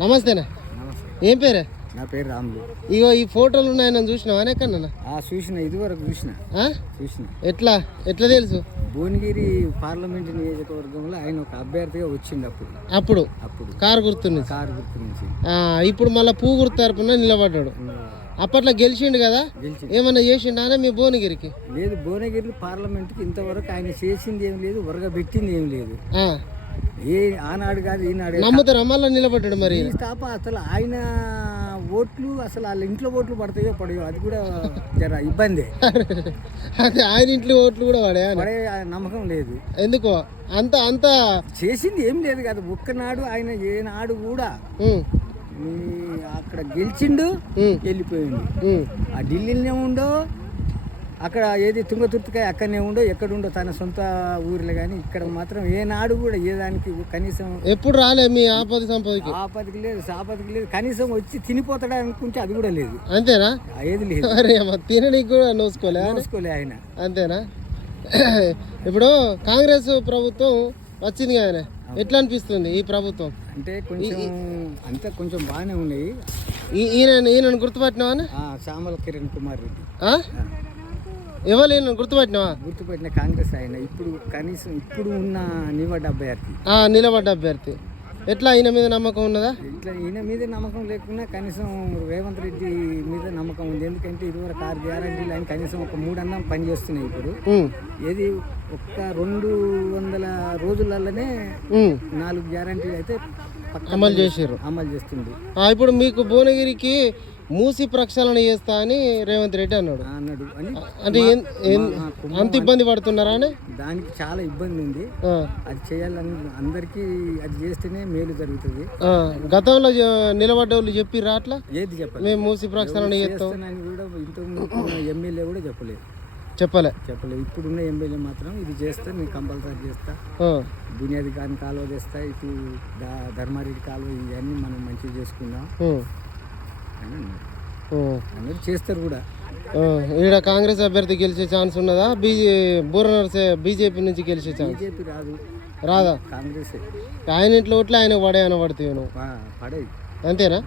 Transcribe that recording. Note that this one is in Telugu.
నమస్తేనా. నమస్తే. ఏం పేరే? నా పేరు రాములు. ఇగో ఈ ఫోటోలు ఉన్నాయి, నన్ను చూసినావా? ఎక్కడన్నా చూసిన, ఇదివరకు చూసిన. ఎట్లా ఎట్లా తెలుసు? భువనగిరి పార్లమెంట్ నియోజకవర్గంలో ఆయన ఒక అభ్యర్థిగా వచ్చింది అప్పుడు కారు గుర్తు నుంచి. ఇప్పుడు మళ్ళీ పువ్వు గుర్తు తరపున నిలబడ్డాడు. అప్పట్లో గెలిచిండు కదా, ఏమన్నా చేసిండా మీ భువనగిరికి? లేదు, భువనగిరి పార్లమెంట్కి ఇంతవరకు ఆయన చేసింది ఏం లేదు, పెట్టింది ఏం లేదు. ఏ ఆనాడు కాదు ఈనాడు నమ్ముతారు మళ్ళీ నిలబడ్డాడు. మరి అసలు ఆయన ఓట్లు అసలు వాళ్ళ ఇంట్లో ఓట్లు పడతాయో పడయో అది కూడా జర ఇబ్బంది. అదే ఆయన ఇంట్లో ఓట్లు కూడా పడే నమ్మకం లేదు. ఎందుకో అంత అంత చేసింది ఏం లేదు కదా. ఒక్కనాడు ఆయన ఏనాడు కూడా అక్కడ గెలిచిండు, వెళ్ళిపోయిండు. ఆ ఢిల్లీలోనే ఉండో, అక్కడ ఏది తుంగతుర్తికాయ అక్కడనే ఉండో, ఎక్కడుండో తన సొంత ఊర్లో. కానీ ఇక్కడ మాత్రం ఏనాడు కూడా ఏ దానికి కనీసం ఎప్పుడు రాలే. మీ ఆపదికి లేదు, కనీసం వచ్చి తినిపోతాడు అనుకుంటే అది కూడా లేదు. అంతేనా? ఏది లేదు, తినడానికి కూడా నోసుకోలే ఆయన. అంతేనా? ఇప్పుడు కాంగ్రెస్ ప్రభుత్వం వచ్చింది కదా, ఎట్లా అనిపిస్తుంది ఈ ప్రభుత్వం? అంటే కొంచెం బాగానే ఉన్నాయి. ఈయన గుర్తుపట్టినావా? శ్యామల కిరణ్ కుమార్ రెడ్డి. ఎవరు ఈయన గుర్తుపట్టినావా? గుర్తుపట్టిన కాంగ్రెస్ ఆయన. ఇప్పుడు కనీసం ఇప్పుడు ఉన్న నిలబడ్డ అభ్యర్థి. ఎట్లా ఈయన మీద నమ్మకం ఉన్నదా? ఇట్లా ఈయన మీద నమ్మకం లేకున్నా కనీసం రేవంత్ రెడ్డి మీద నమ్మకం ఉంది. ఎందుకంటే ఇదివరకు 6 గ్యారంటీలు ఆయన కనీసం ఒక 3 అన్నా పని చేస్తున్నాయి. ఇప్పుడు ఏది ఒక్క 200 రోజులలోనే 4 గ్యారంటీలు అయితే అమలు చేస్తుంది. ఇప్పుడు మీకు భువనగిరికి మూసి ప్రక్షాళన చేస్తా అని రేవంత్ రెడ్డి అన్నాడు. అంటే అంత ఇబ్బంది పడుతున్నారా అని? దానికి చాలా ఇబ్బంది ఉంది. అది చేయాలని అందరికీ, అది చేస్తేనే మేలు జరుగుతుంది. గతంలో నిలబడ్డ వాళ్ళు చెప్పిర్రా అట్లా? ఏది చెప్పలేదు. మేము మూసి ప్రక్షాళన చేస్తామని కూడా ఇంతకుముందు ఎమ్మెల్యే కూడా చెప్పలే. ఇప్పుడున్న ఎమ్మెల్యే మాత్రం ఇది చేస్తా, నేను కంపల్సరీ చేస్తా, బునియాది కానీ కాలువ చేస్తా, ఇటు ధర్మారెడ్డి కాలువ, ఇవన్నీ మనం మంచిగా చేసుకుందాం అన్నది చేస్తారు కూడా. ఈడ కాంగ్రెస్ అభ్యర్థి గెలిచే ఛాన్స్ ఉన్నదా? బీజేపీ నుంచి గెలిచే ఛాన్స్? బీజేపీ రాదా? కాంగ్రెస్. ఆయన ఇంట్లో ఓట్లు ఆయన పడే పడతాయి. పడే. అంతేనా?